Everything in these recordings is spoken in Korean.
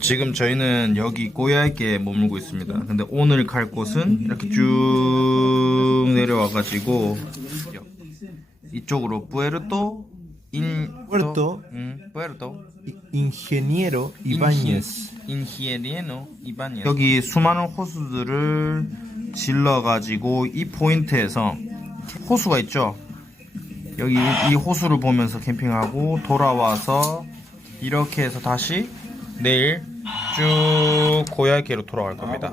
지금 저희는 여기 꼬야이께 머물고 있습니다. 근데 오늘 갈 곳은 이렇게 쭉 내려와가지고 이쪽으로 뿌에르토 인 Puerto 음, 뿌에르토 Ingeniero Ibáñez. 인히에리에노 이바니 여기 수많은 호수들을 질러가지고 이 포인트에서 호수가 있죠. 여기 이 호수를 보면서 캠핑하고 돌아와서 이렇게 해서 다시 내일 쭉 고야이케로 돌아갈 겁니다.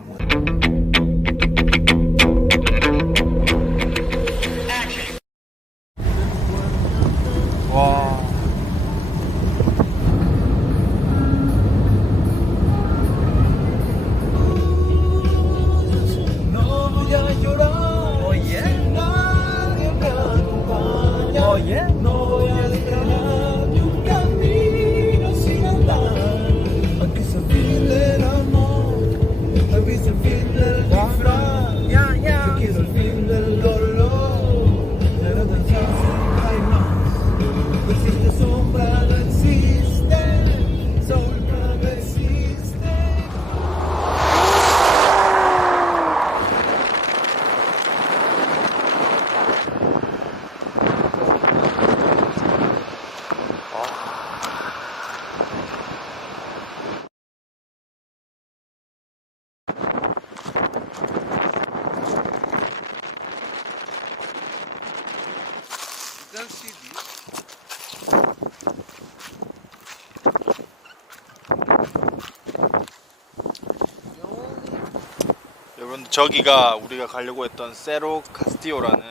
여러분 저기가 우리가 가려고 했던 세로 카스티오라는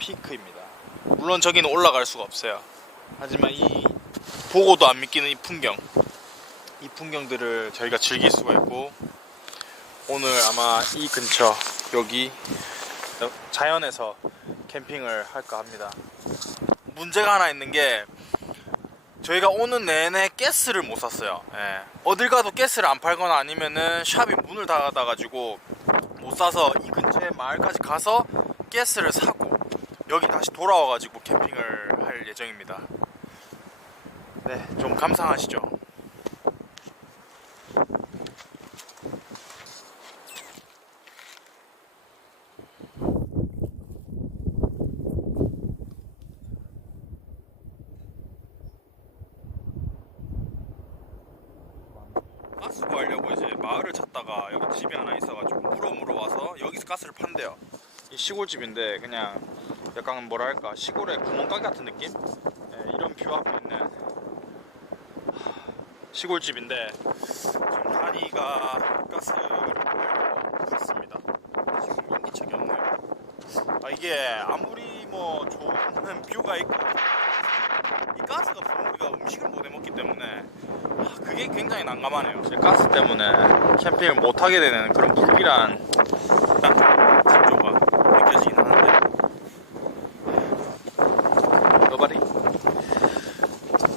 피크입니다. 물론 저기는 올라갈 수가 없어요. 하지만 이 보고도 안 믿기는 이 풍경, 이 풍경들을 저희가 즐길 수가 있고 오늘 아마 이 근처 여기 자연에서 캠핑을 할까 합니다. 문제가 하나 있는 게 저희가 오는 내내 가스를 못 샀어요. 예. 어딜 가도 가스를 안 팔거나 아니면은 샵이 문을 닫아 가지고 못 사서 이 근처에 마을까지 가서 가스를 사고 여기 다시 돌아와 가지고 캠핑을 할 예정입니다. 네, 좀 감상하시죠. 가스 구하려고 이제 마을을 찾다가 여기 집이 하나 있어가지고 물어 물어와서 여기서 가스를 판대요. 이 시골집인데 그냥 약간 뭐랄까 시골의 구멍가게 같은 느낌? 예, 이런 뷰 앞에 있는 하, 시골집인데 지금 단이가 가스를 구하려고 갔습니다. 지금 인기척이 없네요. 아 이게 아무리 뭐 좋은 뷰가 있고 이 가스가 없으면 우리가 음식을 못 해먹기 때문에 아, 그게 굉장히 난감하네요. 제 가스 때문에 캠핑을 못 하게 되는 그런 불길한 징조가 느껴지긴 하는데. 너바리.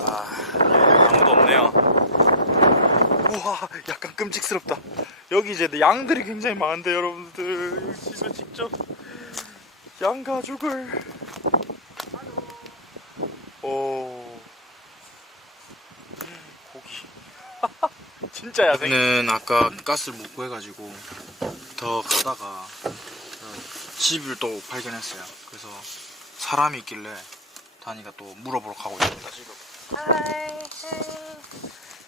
아, 아무도 없네요. 우와, 약간 끔찍스럽다. 여기 이제 양들이 굉장히 많은데 여러분들 여기서 직접 양 가죽을. 오. 고기. 진짜 야생. 는 아까 가스를 못 구해가지고 더 가다가 어, 집을 또 발견했어요. 그래서 사람이 있길래 다니가 또 물어보러 가고 있습니다 지금. Hi, hi,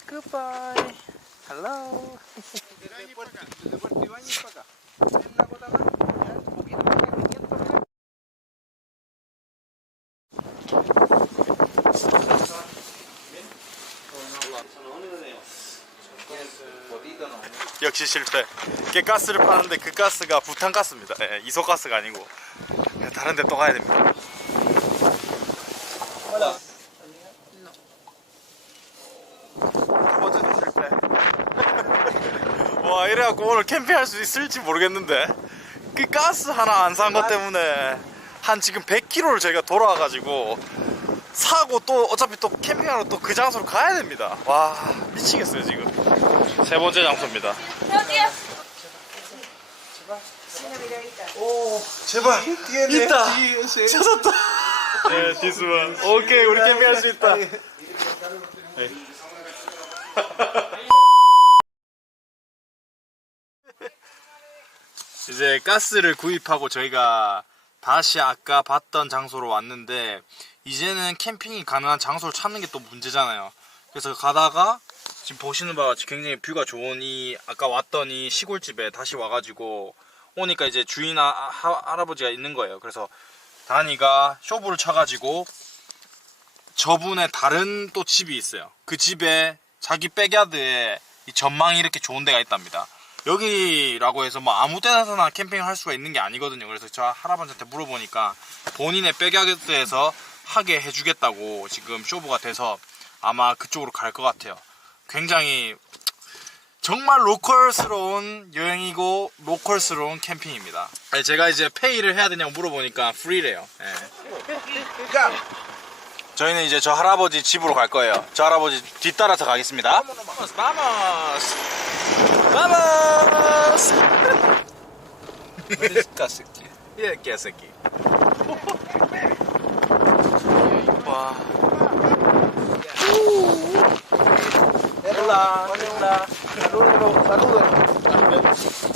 goodbye. Hello. 역시 실패. 이게 가스를 파는데 그 가스가 부탄가스입니다. 예, 이소가스가 아니고 예, 다른 데 또 가야 됩니다. 두 번째도 실패. 와 이래갖고 오늘 캠핑할 수 있을지 모르겠는데 그 가스 하나 안 산 것 때문에 한 지금 100km를 저희가 돌아와가지고 사고 또 어차피 또 캠핑하러 또 그 장소로 가야 됩니다. 와 미치겠어요 지금. 세 번째 장소입니다. 제발 있다 찾았다. 네 디스원 오케이 우리 캠핑할 수 있다. 네. 이제 가스를 구입하고 저희가 다시 아까 봤던 장소로 왔는데 이제는 캠핑이 가능한 장소를 찾는 게 또 문제잖아요. 그래서 가다가 지금 보시는 바와 같이 굉장히 뷰가 좋은 이 아까 왔던 이 시골집에 다시 와가지고 오니까 이제 주인 아, 하- 할아버지가 있는 거예요. 그래서 다니가 쇼부를 쳐가지고 저분의 다른 또 집이 있어요. 그 집에 자기 백야드에 이 전망이 이렇게 좋은 데가 있답니다. 여기라고 해서 뭐 아무 때나서나 캠핑을 할 수가 있는 게 아니거든요. 그래서 저 할아버지한테 물어보니까 본인의 백야드에서 하게 해주겠다고 지금 쇼부가 돼서 아마 그쪽으로 갈 것 같아요. 굉장히 정말 로컬스러운 여행이고 로컬스러운 캠핑입니다. 아니, 제가 이제 페이를 해야 되냐고 물어보니까 프리래요. 예. 저희는 이제 저 할아버지 집으로 갈 거예요. 저 할아버지 뒤따라서 가겠습니다. 바모스, 바모스, 바모스. 가스키. 예, 개새끼. Hola, hola. Saludos, saludos.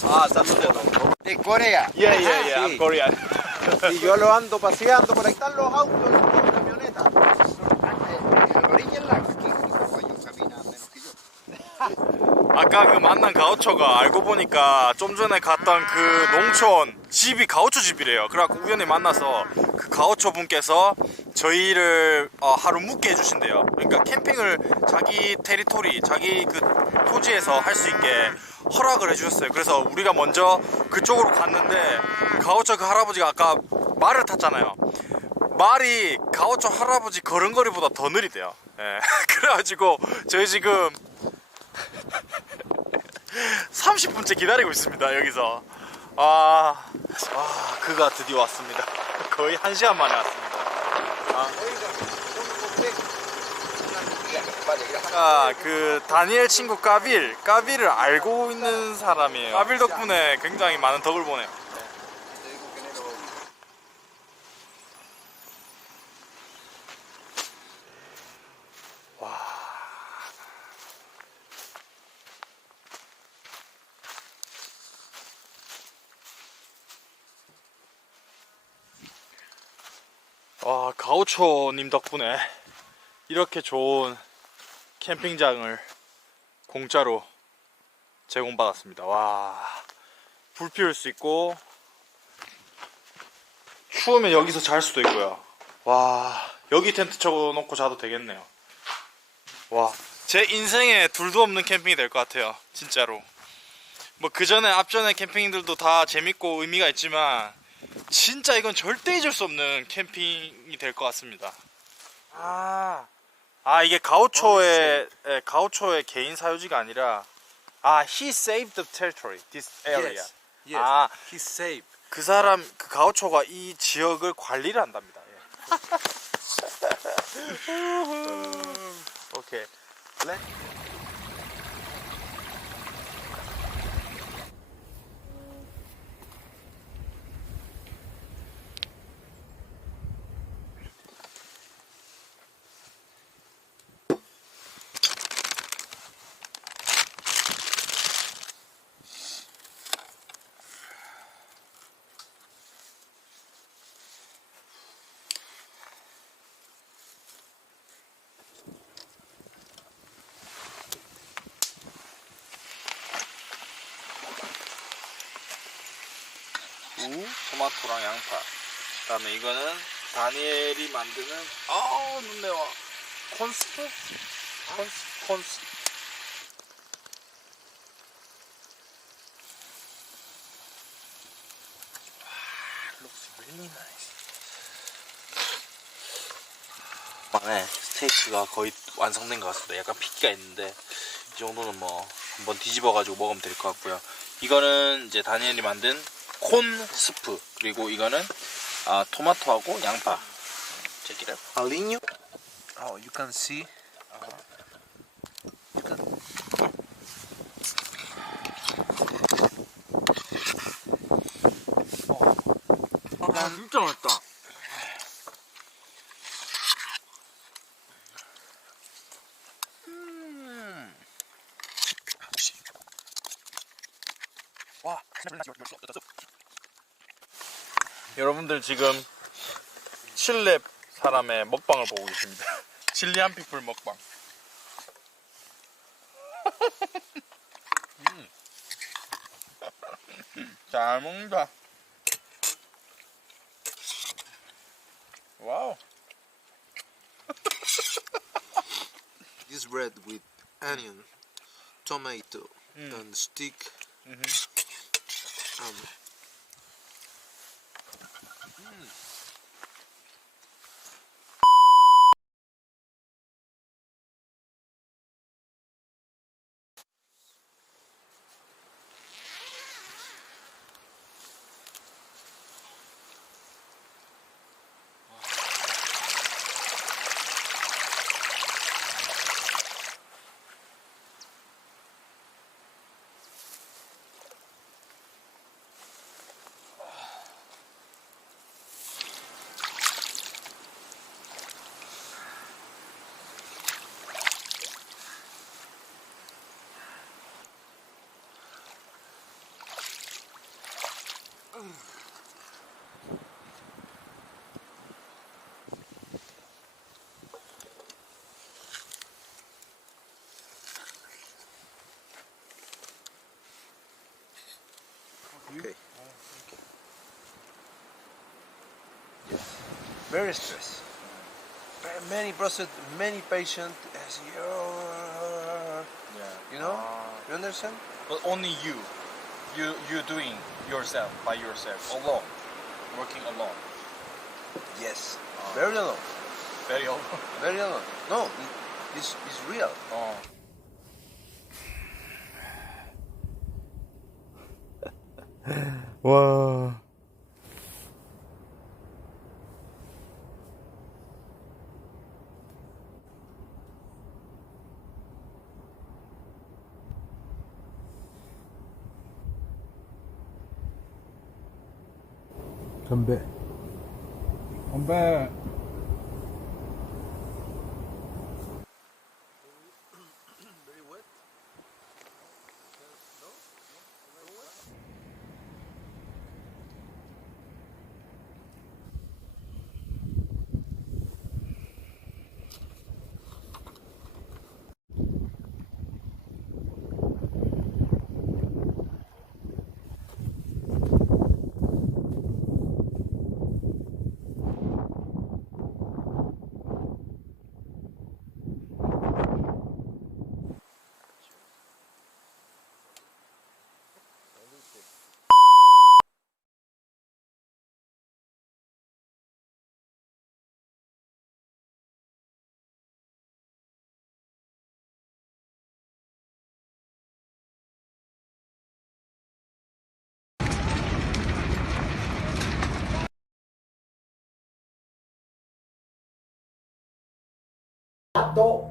아, 사투리도. De Corea. 예, 예, 예. Ah, I'm. Korean. Y yo lo ando paseando, por ahí están los autos, las camionetas. En la orilla del lago. Aquí, ellos caminan menos que yo. 아까 그 만난 가오초가 알고 보니까 좀 전에 갔던 그 농촌 집이 가오초 집이래요. 그래갖고 우연히 만나서 그 가오초 분께서 저희를 어, 하루 묵게 해주신대요. 그러니까 캠핑을 자기 테리토리, 자기 그 토지에서 할 수 있게 허락을 해주셨어요. 그래서 우리가 먼저 그쪽으로 갔는데 가오초 그 할아버지가 아까 말을 탔잖아요. 말이 가오초 할아버지 걸음걸이보다 더 느리대요. 예. 그래가지고 저희 지금 30분째 기다리고 있습니다 여기서 아, 아 그가 드디어 왔습니다 거의 한 시간 만에 왔습니다 아, 그 다니엘 친구 까빌. 까빌을 알고 있는 사람이에요. 까빌 덕분에 굉장히 많은 덕을 보네요 와 아, 가오초님 덕분에 이렇게 좋은 캠핑장을 공짜로 제공받았습니다. 와, 불 피울 수 있고 추우면 여기서 잘 수도 있고요. 와, 여기 텐트 쳐놓고 자도 되겠네요. 와, 제 인생에 둘도 없는 캠핑이 될 것 같아요. 진짜로. 뭐 그 전에 앞전에 캠핑들도 다 재밌고 의미가 있지만 진짜 이건 절대 잊을 수 없는 캠핑이 될 것 같습니다. 아, 아 이게 가오초의 예, 가오초의 개인 사유지가 아니라 아 he saved the territory, this area. Yes, yes. 아, He's safe. 그 사람 그 가오초가 이 지역을 관리를 한답니다. 예. 오케이. 네. 무, 토마토랑 양파. 그 다음에 이거는 다니엘이 만드는 아우 눈 매워. 콘스프? 콘스 콘스. really. 막에 스테이크가 거의 완성된 것 같습니다. 약간 핏기가 있는데 이 정도는 뭐 한번 뒤집어 가지고 먹으면 될 것 같고요. 이거는 이제 다니엘이 만든 콘 스프 그리고 이거는 아, 토마토하고 양파 제기를 알리뇨 Oh, you can see. You can... 아 진짜 맛있다. 와, 여러분들 지금 칠렙 사람의 먹방을 보고 계십니다. 칠리안 피플 먹방. 음. 잘 먹는다. 와우. this bread with onion, tomato, and stick. Um, okay. Very stress. Very many process, many patient as you. You know? Uh, you understand? But only you, you you doing yourself by yourself alone, working alone. Yes. Uh, very alone. Very alone. Very alone. No, it- this is real. 어. 와. 건배.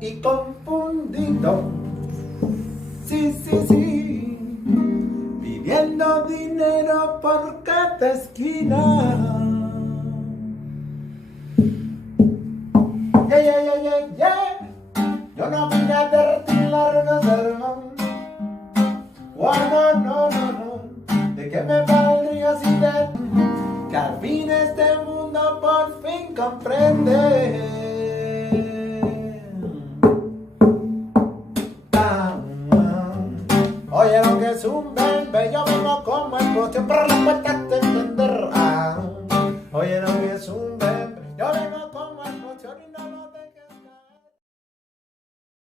Y confundido. Sí, sí, sí. Pidiendo dinero por cada esquina. Yeah, yeah, yeah, yeah, yeah. Yo no vine a derretir la rueda del mundo. Oh, no, no, no, no. ¿De qué me valdría si te... Fin este mundo por fin comprende.